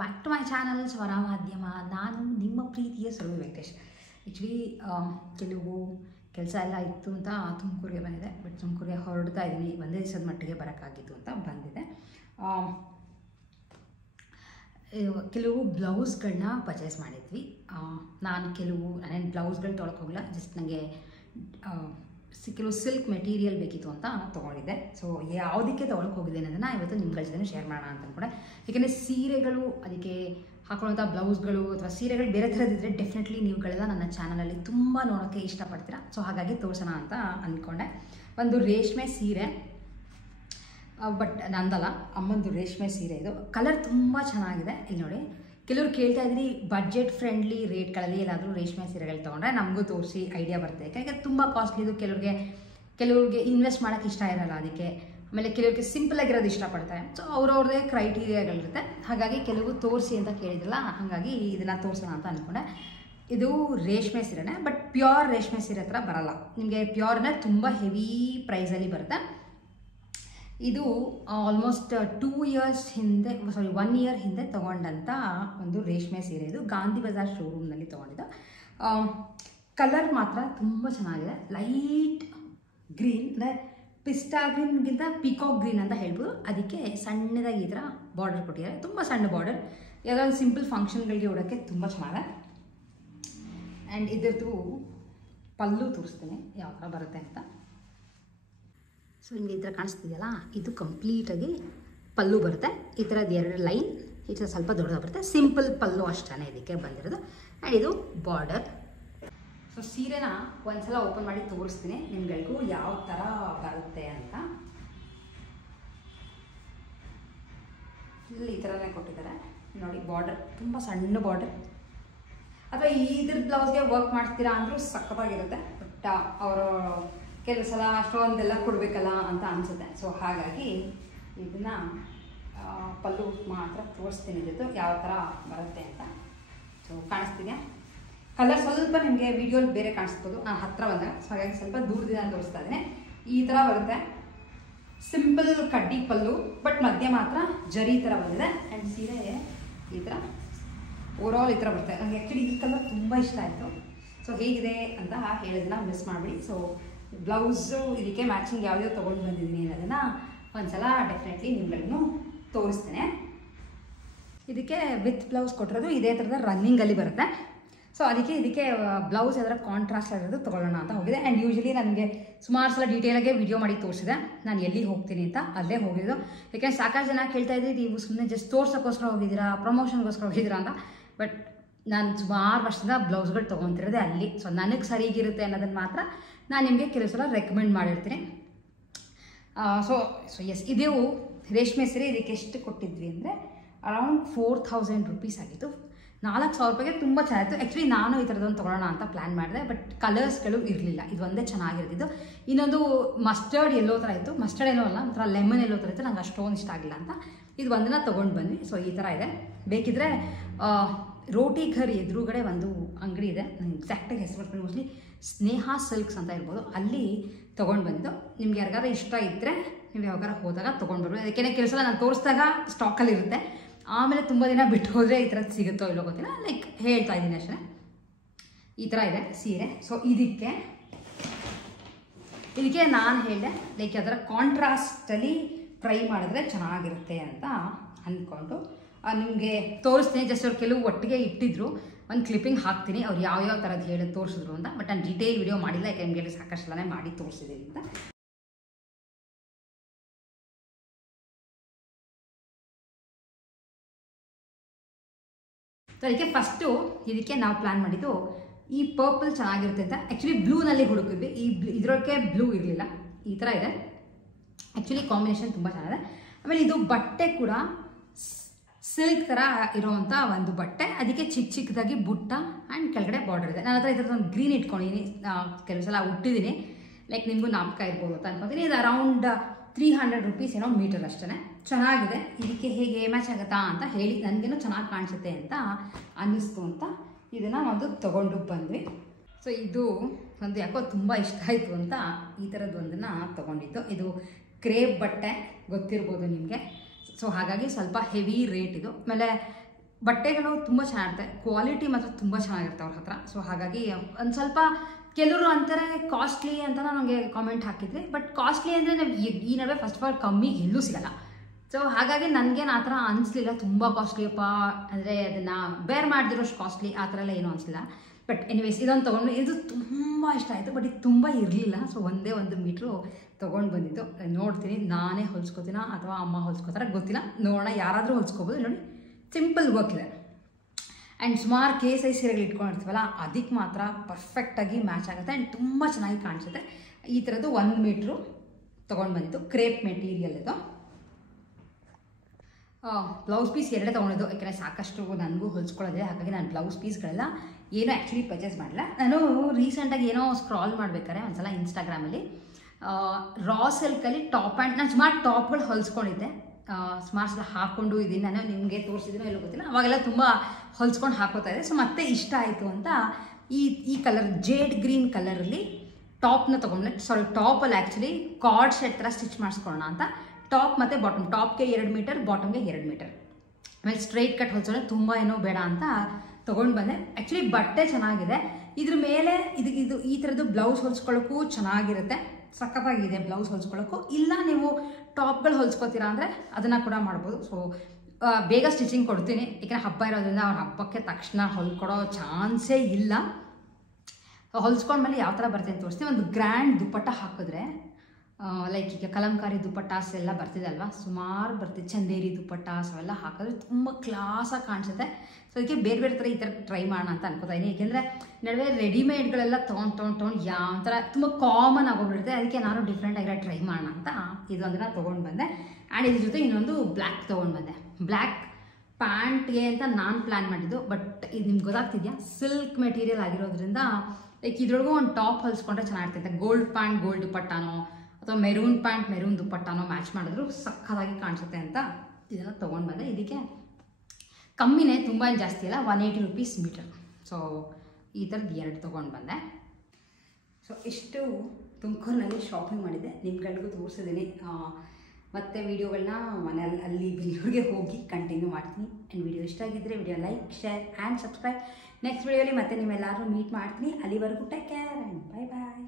Back to my channel ಸ್ವರ ಮಾಧ್ಯಮ. ನಾನು ನಿಮ್ಮ ಪ್ರೀತಿಯ ಸುರಭಿ ವೆಂಕಟೇಶ್. ಆ್ಯಕ್ಚುಲಿ ಕೆಲವು ಕೆಲಸ ಎಲ್ಲ ಇತ್ತು ಅಂತ ತುಮಕೂರಿಗೆ ಬಂದಿದೆ. ಬಟ್ ತುಮಕೂರಿಗೆ ಹೊರಡ್ತಾ ಇದ್ದೀನಿ, ಒಂದೇ ದಿವಸದ ಮಟ್ಟಿಗೆ ಬರೋಕ್ಕಾಗಿತ್ತು ಅಂತ ಬಂದಿದೆ. ಕೆಲವು ಬ್ಲೌಸ್ಗಳನ್ನ ಪರ್ಚೇಸ್ ಮಾಡಿದ್ವಿ. ನಾನು ನಾನೇನು ಬ್ಲೌಸ್ಗಳು ತೊಗೊಳಕ್ಕೆ ಹೋಗಿಲ್ಲ, ಜಸ್ಟ್ ನನಗೆ ಕೆಲವು ಸಿಲ್ಕ್ ಮೆಟೀರಿಯಲ್ ಬೇಕಿತ್ತು ಅಂತ ತೊಗೊಂಡಿದ್ದೆ. ಸೊ ಯಾವುದಕ್ಕೆ ತೊಗೊಳಕ್ಕೆ ಹೋಗಿದೆ ಅನ್ನೋದನ್ನು ಇವತ್ತು ನಿಮ್ಗಳ ಜೊತೆ ಶೇರ್ ಮಾಡೋಣ ಅಂತ ಅಂದ್ಕೊಂಡೆ. ಯಾಕೆಂದರೆ ಸೀರೆಗಳು, ಅದಕ್ಕೆ ಹಾಕೊಳ್ಳೋಂಥ ಬ್ಲೌಸ್ಗಳು ಅಥವಾ ಸೀರೆಗಳು ಬೇರೆ ಥರದಿದ್ದರೆ ಡೆಫಿನೆಟ್ಲಿ ನೀವುಗಳೆಲ್ಲ ನನ್ನ ಚಾನಲಲ್ಲಿ ತುಂಬ ನೋಡೋಕ್ಕೆ ಇಷ್ಟಪಡ್ತೀರಾ. ಸೊ ಹಾಗಾಗಿ ತೋರಿಸೋಣ ಅಂತ ಅಂದ್ಕೊಂಡೆ. ಒಂದು ರೇಷ್ಮೆ ಸೀರೆ, ಬಟ್ ನಂದಲ್ಲ, ಅಮ್ಮಂದು ರೇಷ್ಮೆ ಸೀರೆ. ಇದು ಕಲರ್ ತುಂಬ ಚೆನ್ನಾಗಿದೆ. ಇಲ್ಲಿ ನೋಡಿ, ಕೆಲವರು ಕೇಳ್ತಾ ಇದ್ರಿ ಬಡ್ಜೆಟ್ ಫ್ರೆಂಡ್ಲಿ ರೇಟ್ಗಳಲ್ಲಿ ಎಲ್ಲಾದರೂ ರೇಷ್ಮೆ ಸೀರೆಗಳು ತೊಗೊಂಡ್ರೆ ನಮಗೂ ತೋರಿಸಿ ಐಡಿಯಾ ಬರುತ್ತೆ. ಯಾಕೆಂದರೆ ತುಂಬ ಕಾಸ್ಟ್ಲಿದು, ಕೆಲವ್ರಿಗೆ ಇನ್ವೆಸ್ಟ್ ಮಾಡೋಕ್ಕೆ ಇಷ್ಟ ಇರಲ್ಲ. ಅದಕ್ಕೆ ಆಮೇಲೆ ಕೆಲವ್ರಿಗೆ ಸಿಂಪಲ್ ಆಗಿರೋದು ಇಷ್ಟಪಡ್ತಾರೆ. ಸೊ ಅವ್ರವ್ರದ್ದೇ ಕ್ರೈಟೀರಿಯಾಗಳಿರುತ್ತೆ. ಹಾಗಾಗಿ ಕೆಲವು ತೋರಿಸಿ ಅಂತ ಕೇಳಿದ್ರಲ್ಲ, ಹಾಗಾಗಿ ಇದನ್ನು ತೋರಿಸೋಣ ಅಂತ ಅಂದ್ಕೊಂಡೆ. ಇದು ರೇಷ್ಮೆ ಸೀರೆನೇ, ಬಟ್ ಪ್ಯೂರ್ ರೇಷ್ಮೆ ಸೀರೆ ಹತ್ರ ಬರಲ್ಲ. ನಿಮಗೆ ಪ್ಯೂರ್ನೇ ತುಂಬ ಹೆವಿ ಪ್ರೈಸಲ್ಲಿ ಬರುತ್ತೆ. ಇದು ಆಲ್ಮೋಸ್ಟ್ 1 ಇಯರ್ ಹಿಂದೆ ತೊಗೊಂಡಂಥ ಒಂದು ರೇಷ್ಮೆ ಸೀರೆ. ಇದು ಗಾಂಧಿ ಬಜಾರ್ ಶೋರೂಮ್ನಲ್ಲಿ ತೊಗೊಂಡಿದ್ದು. ಕಲರ್ ಮಾತ್ರ ತುಂಬ ಚೆನ್ನಾಗಿದೆ. ಲೈಟ್ ಗ್ರೀನ್, ಅಂದರೆ ಪಿಸ್ಟಾ ಗ್ರೀನ್ಗಿಂತ ಪಿಕಾಕ್ ಗ್ರೀನ್ ಅಂತ ಹೇಳ್ಬೋದು. ಅದಕ್ಕೆ ಸಣ್ಣದಾಗಿ ಈ ಥರ ಬಾರ್ಡರ್ ಕೊಟ್ಟಿದ್ದಾರೆ, ತುಂಬ ಸಣ್ಣ ಬಾರ್ಡರ್. ಯಾವುದೋ ಒಂದು ಸಿಂಪಲ್ ಫಂಕ್ಷನ್ಗಳಿಗೆ ಉಡೋಕ್ಕೆ ತುಂಬ ಚೆನ್ನಾಗಿದೆ. ಆ್ಯಂಡ್ ಇದರದ್ದು ಪಲ್ಲು ತೋರಿಸ್ತೀನಿ ಯಾವ ಥರ ಬರುತ್ತೆ ಅಂತ. ಸೊ ನಿಮಗೆ ಈ ಥರ ಕಾಣಿಸ್ತಿದೆಯಲ್ಲ, ಇದು ಕಂಪ್ಲೀಟಾಗಿ ಪಲ್ಲು ಬರುತ್ತೆ. ಈ ಥರದ್ದು 2 ಲೈನ್, ಈ ಥರ ಸ್ವಲ್ಪ ದೊಡ್ಡದಾಗಿ ಬರುತ್ತೆ. ಸಿಂಪಲ್ ಪಲ್ಲು ಅಷ್ಟೇ ಇದಕ್ಕೆ ಬಂದಿರೋದು. ಆ್ಯಂಡ್ ಇದು ಬಾರ್ಡರ್. ಸೊ ಸೀರೆನ ಒಂದ್ಸಲ ಓಪನ್ ಮಾಡಿ ತೋರಿಸ್ತೀನಿ ನಿಮ್ಗಳಿಗೂ ಯಾವ ಥರ ಬರುತ್ತೆ ಅಂತ. ಇಲ್ಲಿ ಈ ಥರನೇ ಕೊಟ್ಟಿದ್ದಾರೆ ನೋಡಿ. ಬಾರ್ಡರ್ ತುಂಬ ಸಣ್ಣ ಬಾರ್ಡರ್. ಅಥವಾ ಇದ್ರದ್ದು ಬ್ಲೌಸ್ಗೆ ವರ್ಕ್ ಮಾಡ್ತೀರಾ ಅಂದರೂ ಸಖತ್ತಾಗಿರುತ್ತೆ. ಬಟ್ ಅವರು ಕೆಲವು ಸಲ ಅಷ್ಟೊಂದೆಲ್ಲ ಕೊಡಬೇಕಲ್ಲ ಅಂತ ಅನಿಸುತ್ತೆ. ಸೊ ಹಾಗಾಗಿ ಇದನ್ನು ಪಲ್ಲು ಮಾತ್ರ ತೋರಿಸ್ತೀನಿ, ಇದ್ದು ಯಾವ ಥರ ಬರುತ್ತೆ ಅಂತ. ಸೊ ಕಾಣಿಸ್ತಿದೆ ಕಲರ್ ಸ್ವಲ್ಪ ನಿಮಗೆ ವಿಡಿಯೋಲಿ ಬೇರೆ ಕಾಣಿಸ್ಬೋದು, ನಾನು ಹತ್ತಿರ ಬಂದಾಗ. ಸೊ ಹಾಗಾಗಿ ಸ್ವಲ್ಪ ದೂರದಿಂದ ತೋರಿಸ್ತಾ ಇದ್ದೀನಿ. ಈ ಥರ ಬರುತ್ತೆ, ಸಿಂಪಲ್ ಕಡ್ಡಿ ಪಲ್ಲು, ಬಟ್ ಮಧ್ಯ ಮಾತ್ರ ಜರಿ ಥರ ಬಂದಿದೆ. ಆ್ಯಂಡ್ ಸೀರೆ ಈ ಥರ ಓವರಾಲ್ ಈ ಥರ ಬರುತ್ತೆ. ನನಗೆ ಆ್ಯಕ್ಚುಲಿ ಈ ಕಲರ್ ತುಂಬ ಇಷ್ಟ ಆಯಿತು. ಸೊ ಹೇಗಿದೆ ಅಂತ ಹೇಳಿದ್ದನ್ನ ಮಿಸ್ ಮಾಡಿಬಿಡಿ. ಸೊ ಬ್ಲೌಸು ಇದಕ್ಕೆ ಮ್ಯಾಚಿಂಗ್ ಯಾವುದ್ಯಾವ್ದು ತೊಗೊಂಡು ಬಂದಿದ್ದೀನಿ ಅನ್ನೋದನ್ನು ಒಂದ್ಸಲ ಡೆಫಿನೆಟ್ಲಿ ನಿಮ್ಗಳಿಗೂ ತೋರಿಸ್ತೇನೆ. ಇದಕ್ಕೆ ವಿತ್ ಬ್ಲೌಸ್ ಕೊಟ್ಟಿರೋದು ಇದೇ ಥರದ ರನ್ನಿಂಗಲ್ಲಿ ಬರುತ್ತೆ. ಸೊ ಇದಕ್ಕೆ ಬ್ಲೌಸ್ ಯಾವ್ದಾರ ಕಾಂಟ್ರಾಸ್ಟ್ ಆಗಿರೋದು ತೊಗೊಳ್ಳೋಣ ಅಂತ ಹೋಗಿದೆ. ಆ್ಯಂಡ್ ಯೂಶಲಿ ನನಗೆ ಸುಮಾರು ಸಲ ಡೀಟೇಲಾಗೆ ವಿಡಿಯೋ ಮಾಡಿ ತೋರಿಸಿದೆ ನಾನು ಎಲ್ಲಿ ಹೋಗ್ತೀನಿ ಅಂತ. ಅಲ್ಲೇ ಹೋಗಿದ್ದು. ಯಾಕೆಂದರೆ ಸಾಕಷ್ಟು ಜನ ಕೇಳ್ತಾ ಇದ್ರಿ, ನೀವು ಸುಮ್ಮನೆ ಜಸ್ಟ್ ತೋರ್ಸೋಕ್ಕೋಸ್ಕರ ಹೋಗಿದ್ದೀರಾ, ಪ್ರಮೋಷನ್ಗೋಸ್ಕರ ಹೋಗಿದ್ದೀರಾ ಅಂತ. ಬಟ್ ನಾನು ಸುಮಾರು ವರ್ಷದಿಂದ ಬ್ಲೌಸ್ಗಳು ತೊಗೊತಿರೋದೆ ಅಲ್ಲಿ. ಸೊ ನನಗೆ ಸರಿಗಿರುತ್ತೆ ಅನ್ನೋದನ್ನು ಮಾತ್ರ ನಾನು ನಿಮಗೆ ಕೆಲವು ಸಲ ರೆಕಮೆಂಡ್ ಮಾಡಿರ್ತೀನಿ. ಸೊ ಎಸ್, ಇದು ರೇಷ್ಮೆ ಸೀರೆ. ಇದಕ್ಕೆ ಎಷ್ಟು ಕೊಟ್ಟಿದ್ವಿ ಅಂದರೆ ಅರೌಂಡ್ 4000 ರೂಪೀಸ್ ಆಗಿತ್ತು. 4000 ರೂಪಾಯಿಗೆ ತುಂಬ ಚೆನ್ನಾಗಿತ್ತು. ಆ್ಯಕ್ಚುಲಿ ನಾನು ಈ ಥರದೊಂದು ತೊಗೊಳ್ಳೋಣ ಅಂತ ಪ್ಲ್ಯಾನ್ ಮಾಡಿದೆ, ಬಟ್ ಕಲರ್ಸ್ಗಳು ಇರಲಿಲ್ಲ. ಇದು ಒಂದೇ ಚೆನ್ನಾಗಿರ್ತಿದ್ದು. ಇನ್ನೊಂದು ಮಸ್ಟರ್ಡ್ ಎಲ್ಲೋ ಥರ ಇತ್ತು. ಮಸ್ಟರ್ಡ್ ಏನೋ ಅಲ್ಲ, ಒಂಥರ ಲೆಮನ್ ಎಲ್ಲೋ ಥರ ಇತ್ತು. ನಂಗೆ ಅಷ್ಟೊಂದು ಇಷ್ಟ ಆಗಿಲ್ಲ ಅಂತ ಇದು ಒಂದನ್ನು ತೊಗೊಂಡು ಬಂದ್ವಿ. ಸೊ ಈ ಥರ ಇದೆ. ಬೇಕಿದ್ರೆ ರೋಟಿ ಘರ್ ಎದುರುಗಡೆ ಒಂದು ಅಂಗಡಿ ಇದೆ, ನಂಗೆ ಎಕ್ಸಾಕ್ಟಾಗಿ ಹೆಸರು ಬರ್ತೀನಿ, ಮೋಸ್ಟ್ಲಿ ಸ್ನೇಹ ಸಿಲ್ಕ್ಸ್ ಅಂತ ಇರ್ಬೋದು. ಅಲ್ಲಿ ತೊಗೊಂಡು ಬಂದಿದ್ದು. ನಿಮ್ಗೆ ಯಾರಿಗಾರ ಇಷ್ಟ ಇದ್ದರೆ ನೀವು ಯಾವಾಗಾರ ಹೋದಾಗ ತೊಗೊಂಡು ಬರ್ಬೋದು. ಅದಕ್ಕೆ ಕೆಲಸ ನಾನು ತೋರಿಸಿದಾಗ ಸ್ಟಾಕಲ್ಲಿ ಇರುತ್ತೆ. ಆಮೇಲೆ ತುಂಬ ದಿನ ಬಿಟ್ಟು ಹೋದರೆ ಈ ಥರದ್ದು ಸಿಗುತ್ತೋ ಇಲ್ಲೋ ಗೊತ್ತಿಲ್ಲ. ಲೈಕ್ ಹೇಳ್ತಾ ಇದ್ದೀನಿ ಅಷ್ಟೇ. ಈ ಥರ ಇದೆ ಸೀರೆ. ಸೊ ಇದಕ್ಕೆ ನಾನು ಹೇಳಿದೆ, ಲೈಕ್ ಅದರ ಕಾಂಟ್ರಾಸ್ಟಲ್ಲಿ ಟ್ರೈ ಮಾಡಿದ್ರೆ ಚೆನ್ನಾಗಿರುತ್ತೆ ಅಂತ ಅಂದ್ಕೊಂಡು ನಿಮಗೆ ತೋರಿಸ್ತೀನಿ. ಜಸ್ಟ್ ಅವ್ರು ಕೆಲವು ಒಟ್ಟಿಗೆ ಇಟ್ಟಿದ್ರು, ಒಂದು ಕ್ಲಿಪ್ಪಿಂಗ್ ಹಾಕ್ತೀನಿ ಅವ್ರು ಯಾವ್ಯಾವ ಥರದ್ದು ಹೇಳಿ ತೋರಿಸಿದ್ರು ಅಂತ. ಬಟ್ ನಾನು ಡೀಟೇಲ್ ವಿಡಿಯೋ ಮಾಡಿಲ್ಲ, ಯಾಕೆ ನಿಮಗೆ ಸಾಕಷ್ಟೆಲ್ಲನೇ ಮಾಡಿ ತೋರಿಸಿದ್ದೀನಿ ಅಂತ. ಅದಕ್ಕೆ ಫಸ್ಟು ಇದಕ್ಕೆ ನಾವು ಪ್ಲ್ಯಾನ್ ಮಾಡಿದ್ದು ಈ ಪರ್ಪಲ್ ಚೆನ್ನಾಗಿರುತ್ತೆ ಅಂತ. ಆ್ಯಕ್ಚುಲಿ ಬ್ಲೂನಲ್ಲಿ ಹುಡುಕಿದ್ವಿ. ಇದರೊಳಗೆ ಬ್ಲೂ ಇರಲಿಲ್ಲ. ಈ ಥರ ಇದೆ. ಆ್ಯಕ್ಚುಲಿ ಕಾಂಬಿನೇಷನ್ ತುಂಬ ಚೆನ್ನಾಗಿದೆ. ಆಮೇಲೆ ಇದು ಬಟ್ಟೆ ಕೂಡ ಸಿಲ್ಕ್ ಥರ ಇರೋವಂಥ ಒಂದು ಬಟ್ಟೆ. ಅದಕ್ಕೆ ಚಿಕ್ಕದಾಗಿ ಬುಟ್ಟ ಆ್ಯಂಡ್ ಕೆಳಗಡೆ ಬಾರ್ಡರ್ ಇದೆ. ನನ್ನ ಹತ್ರ ಈ ಥರದ್ದು ಒಂದು ಗ್ರೀನ್ ಇಟ್ಕೊಂಡಿದ್ದೀನಿ, ಕೆಲವು ಸಲ ಉಟ್ಟಿದ್ದೀನಿ. ಲೈಕ್ ನಿಮಗೂ ನಾಪಕ ಇರ್ಬೋದು ಅಂತ ಅನ್ಕೋತೀನಿ. ಇದು ಅರೌಂಡ್ 300 ರೂಪೀಸ್ ಏನೋ ಮೀಟರ್ ಅಷ್ಟೇ. ಚೆನ್ನಾಗಿದೆ. ಇದಕ್ಕೆ ಹೇಗೆ ಮ್ಯಾಚ್ ಆಗುತ್ತಾ ಅಂತ ಹೇಳಿ ನನಗೇನೋ ಚೆನ್ನಾಗಿ ಕಾಣಿಸುತ್ತೆ ಅಂತ ಅನ್ನಿಸ್ತು ಅಂತ ಇದನ್ನು ಒಂದು ತೊಗೊಂಡು ಬಂದ್ವಿ. ಸೊ ಇದು ಒಂದು ಯಾಕೋ ತುಂಬ ಇಷ್ಟ ಆಯಿತು ಅಂತ ಈ ಥರದ್ದು ಒಂದನ್ನು ತೊಗೊಂಡಿದ್ದು. ಇದು ಕ್ರೇಪ್ ಬಟ್ಟೆ ಗೊತ್ತಿರ್ಬೋದು ನಿಮಗೆ. ಸೊ ಹಾಗಾಗಿ ಸ್ವಲ್ಪ ಹೆವಿ ರೇಟ್ ಇದು. ಆಮೇಲೆ ಬಟ್ಟೆಗಳು ತುಂಬ ಚೆನ್ನಾಗಿರುತ್ತೆ, ಕ್ವಾಲಿಟಿ ಮಾತ್ರ ತುಂಬ ಚೆನ್ನಾಗಿರುತ್ತೆ ಅವ್ರ ಹತ್ರ. ಸೊ ಹಾಗಾಗಿ ಒಂದು ಸ್ವಲ್ಪ ಕೆಲವರು ಅಂತಾರೆ ಕಾಸ್ಟ್ಲಿ ಅಂತ ನನಗೆ ಕಾಮೆಂಟ್ ಹಾಕಿದ್ರಿ. ಬಟ್ ಕಾಸ್ಟ್ಲಿ ಅಂದರೆ ನಾವು ಈ ನಡುವೆ ಫಸ್ಟ್ ಆಫ್ ಆಲ್ ಕಮ್ಮಿ ಎಲ್ಲೂ ಸಿಗಲ್ಲ. ಸೊ ಹಾಗಾಗಿ ನನಗೇನು ಆ ಥರ ಅನಿಸ್ಲಿಲ್ಲ ತುಂಬ ಕಾಸ್ಟ್ಲಿಯಪ್ಪ ಅಂದರೆ ಅದನ್ನು ಬೇರ್ ಮಾಡ್ದಿರೋಷ್ಟು ಕಾಸ್ಟ್ಲಿ ಆ ಥರ ಎಲ್ಲ ಏನೂ ಅನಿಸಿಲ್ಲ. ಬಟ್ ಎನಿವೇಸ್ ಇದೊಂದು ತೊಗೊಂಡು ಇದು ತುಂಬ ಇಷ್ಟ ಆಯಿತು. ಬಟ್ ಇದು ತುಂಬ ಇರಲಿಲ್ಲ. ಸೊ ಒಂದೇ 1 ಮೀಟ್ರು ತೊಗೊಂಡು ಬಂದಿದ್ದು. ನೋಡ್ತೀನಿ ನಾನೇ ಹೊಲ್ಸ್ಕೊತೀನೋ ಅಥವಾ ಅಮ್ಮ ಹೊಲ್ಸ್ಕೊತಾರೆ ಗೊತ್ತಿಲ್ಲ, ನೋಡೋಣ. ಯಾರಾದರೂ ಹೊಲ್ಸ್ಕೊಬೋದು. ನೋಡಿ ಸಿಂಪಲ್ ವರ್ಕ್ ಇದೆ. ಆ್ಯಂಡ್ ಸುಮಾರು ಸೈಜ್ ಸೀರೆಗಳು ಇಟ್ಕೊಂಡಿರ್ತೀವಲ್ಲ ಅದಕ್ಕೆ ಮಾತ್ರ ಪರ್ಫೆಕ್ಟಾಗಿ ಮ್ಯಾಚ್ ಆಗುತ್ತೆ ಆ್ಯಂಡ್ ತುಂಬ ಚೆನ್ನಾಗಿ ಕಾಣಿಸುತ್ತೆ. ಈ ಥರದ್ದು 1 ಮೀಟ್ರು ತೊಗೊಂಡು ಬಂದಿದ್ದು. ಕ್ರೇಪ್ ಮೆಟೀರಿಯಲ್ ಇದು. ಬ್ಲೌಸ್ ಪೀಸ್ 2 ತೊಗೊಂಡಿದ್ದು, ಯಾಕೆಂದರೆ ಸಾಕಷ್ಟು ನನಗೂ ಹೊಲ್ಸ್ಕೊಳ್ಳೋದಿದೆ. ಹಾಗಾಗಿ ನಾನು ಬ್ಲೌಸ್ ಪೀಸ್ಗಳೆಲ್ಲ ಏನೋ ಆ್ಯಕ್ಚುಲಿ ಪರ್ಚೇಸ್ ಮಾಡಿಲ್ಲ. ನಾನು ರೀಸೆಂಟಾಗಿ ಏನೋ ಸ್ಕ್ರಾಲ್ ಮಾಡ್ಬೇಕಾದ್ರೆ ಒಂದ್ಸಲ ಇನ್ಸ್ಟಾಗ್ರಾಮಲ್ಲಿ ರಾ ಸಿಲ್ಕಲ್ಲಿ ಟಾಪ್ ಆ್ಯಂಡ್ ನಾನು ಸುಮಾರು ಟಾಪ್ಗಳು ಹೊಲ್ಸ್ಕೊಂಡಿದ್ದೆ. ಸುಮಾರು ಸಲ ಹಾಕ್ಕೊಂಡು ಇದ್ದೀನಿ. ನಾನು ನಿಮಗೆ ತೋರಿಸಿದ್ದೀನೋ ಎಲ್ಲೋ ಗೊತ್ತಿಲ್ಲ. ಅವಾಗೆಲ್ಲ ತುಂಬ ಹೊಲ್ಸ್ಕೊಂಡು ಹಾಕೋತಾ ಇದೆ. ಸೊ ಮತ್ತೆ ಇಷ್ಟ ಆಯಿತು ಅಂತ ಈ ಕಲರ್ ಜೇಡ್ ಗ್ರೀನ್ ಕಲರಲ್ಲಿ ಟಾಪ್ನ ತೊಗೊಂಡೆ. ಸಾರಿ, ಟಾಪಲ್ಲಿ ಆ್ಯಕ್ಚುಲಿ ಕಾರ್ಡ್ ಶೆಟ್ ಥರ ಸ್ಟಿಚ್ ಮಾಡಿಸ್ಕೊಳ್ಳೋಣ ಅಂತ. ಟಾಪ್ ಮತ್ತು ಬಾಟಮ್, ಟಾಪ್ಗೆ 2 ಮೀಟರ್, ಬಾಟಮ್ಗೆ 2 ಮೀಟರ್. ಆಮೇಲೆ ಸ್ಟ್ರೈಟ್ ಕಟ್ ಹೊಲ್ಸೋಣ ತುಂಬ ಏನೋ ಬೇಡ ಅಂತ ತೊಗೊಂಡು ಬಂದೆ. ಆ್ಯಕ್ಚುಲಿ ಬಟ್ಟೆ ಚೆನ್ನಾಗಿದೆ. ಇದ್ರ ಮೇಲೆ ಇದು ಈ ಥರದ್ದು ಬ್ಲೌಸ್ ಹೊಲ್ಸ್ಕೊಳ್ಳೋಕ್ಕೂ ಚೆನ್ನಾಗಿರುತ್ತೆ. ಸಖತ್ತಾಗಿದೆ ಬ್ಲೌಸ್ ಹೊಲ್ಸ್ಕೊಳ್ಳೋಕ್ಕೂ. ಇಲ್ಲ ನೀವು ಟಾಪ್ಗಳು ಹೊಲ್ಸ್ಕೊತೀರಾ ಅಂದರೆ ಅದನ್ನು ಕೂಡ ಮಾಡ್ಬೋದು. ಸೊ ಬೇಗ ಸ್ಟಿಚಿಂಗ್ ಕೊಡ್ತೀನಿ, ಏಕೆಂದರೆ ಹಬ್ಬ ಇರೋದ್ರಿಂದ ಅವ್ರ ಹಬ್ಬಕ್ಕೆ ತಕ್ಷಣ ಹೊಲ್ಕೊಡೋ ಚಾನ್ಸೇ ಇಲ್ಲ. ಹೊಲ್ಸ್ಕೊಂಡ್ಮೇಲೆ ಯಾವ ಥರ ಬರ್ತದೆ ಅಂತ ತೋರಿಸ್ತೀನಿ. ಒಂದು ಗ್ರ್ಯಾಂಡ್ ದುಪ್ಪಟ್ಟ ಹಾಕಿದ್ರೆ ಲೈಕ್ ಈಗ ಕಲಂಕಾರಿ ದುಪ್ಪಟ್ಟಾಸ್ ಎಲ್ಲ ಬರ್ತಿದೆ ಅಲ್ವಾ, ಸುಮಾರು ಬರ್ತಿದೆ. ಚಂದೇರಿ ದುಪ್ಪಟ್ಟಾಸ್ ಅವೆಲ್ಲ ಹಾಕಿದ್ರೆ ತುಂಬ ಕ್ಲಾಸಾಗಿ ಕಾಣಿಸುತ್ತೆ. ಸೊ ಅದಕ್ಕೆ ಬೇರೆ ಬೇರೆ ಥರ ಈ ಥರ ಟ್ರೈ ಮಾಡೋಣ ಅಂತ ಅನ್ಕೋತಾ ಇದ್ದೀನಿ. ಏಕೆಂದರೆ ನಡುವೆ ರೆಡಿಮೇಡ್ಗಳೆಲ್ಲ ತೊಗೊಂಡು ಯಾವ ಥರ ತುಂಬ ಕಾಮನ್ ಆಗೋಗ್ಬಿಡುತ್ತೆ. ಅದಕ್ಕೆ ನಾನು ಡಿಫ್ರೆಂಟ್ ಆಗಿರೋ ಟ್ರೈ ಮಾಡೋಣ ಅಂತ ಇದೊಂದನ್ನು ತೊಗೊಂಡು ಬಂದೆ. ಆ್ಯಂಡ್ ಇದ್ರ ಜೊತೆ ಇನ್ನೊಂದು ಬ್ಲ್ಯಾಕ್ ತೊಗೊಂಡು ಬಂದೆ. ಬ್ಲ್ಯಾಕ್ ಪ್ಯಾಂಟ್ಗೆ ಅಂತ ನಾನು ಪ್ಲ್ಯಾನ್ ಮಾಡಿದ್ದು. ಬಟ್ ಇದು ನಿಮ್ಗೆ ಗೊತ್ತಾಗ್ತಿದೆಯಾ, ಸಿಲ್ಕ್ ಮೆಟೀರಿಯಲ್ ಆಗಿರೋದ್ರಿಂದ ಲೈಕ್ ಇದ್ರೊಳಗೂ ಒಂದು ಟಾಪ್ ಹೊಲ್ಸ್ಕೊಂಡ್ರೆ ಚೆನ್ನಾಗಿರ್ತೈತೆ. ಗೋಲ್ಡ್ ಪ್ಯಾಂಟ್ ಗೋಲ್ಡ್ ದುಪ್ಪಟ್ಟಾನೋ ಅಥವಾ ಮೆರೂನ್ ಪ್ಯಾಂಟ್ ಮೆರೂನ್ ದುಪ್ಪಟ್ಟಾನೋ ಮ್ಯಾಚ್ ಮಾಡಿದ್ರು ಸಕ್ಕತ್ತಾಗಿ ಕಾಣಿಸುತ್ತೆ ಅಂತ ಇದೆಲ್ಲ ತೊಗೊಂಡು ಬಂದೆ. ಇದಕ್ಕೆ ಕಮ್ಮಿನೇ, ತುಂಬ ಏನು ಜಾಸ್ತಿ ಅಲ್ಲ, 180 ರೂಪೀಸ್ ಮೀಟರ್. ಸೊ ಈ ಥರದ್ದು 2 ತೊಗೊಂಡು ಬಂದೆ. ಸೊ ಇಷ್ಟು ತುಮಕೂರಿನಲ್ಲಿ ಶಾಪಿಂಗ್ ಮಾಡಿದ್ದೆ, ನಿಮ್ಗಳಿಗೂ ತೋರಿಸಿದ್ದೀನಿ. ಮತ್ತು ವೀಡಿಯೋಗಳನ್ನ ಮನೆಯಲ್ಲಿ ಅಲ್ಲಿ ಬೆಂಗಳೂರಿಗೆ ಹೋಗಿ ಕಂಟಿನ್ಯೂ ಮಾಡ್ತೀನಿ. ಆ್ಯಂಡ್ ವಿಡಿಯೋ ಇಷ್ಟ ಆಗಿದ್ದರೆ video like, share and subscribe. Next ವಿಡಿಯೋಲಿ ಮತ್ತೆ ನಿಮ್ಮೆಲ್ಲರೂ ಮೀಟ್ ಮಾಡ್ತೀನಿ. ಅಲ್ಲಿವರೆಗೂ take care and bye bye.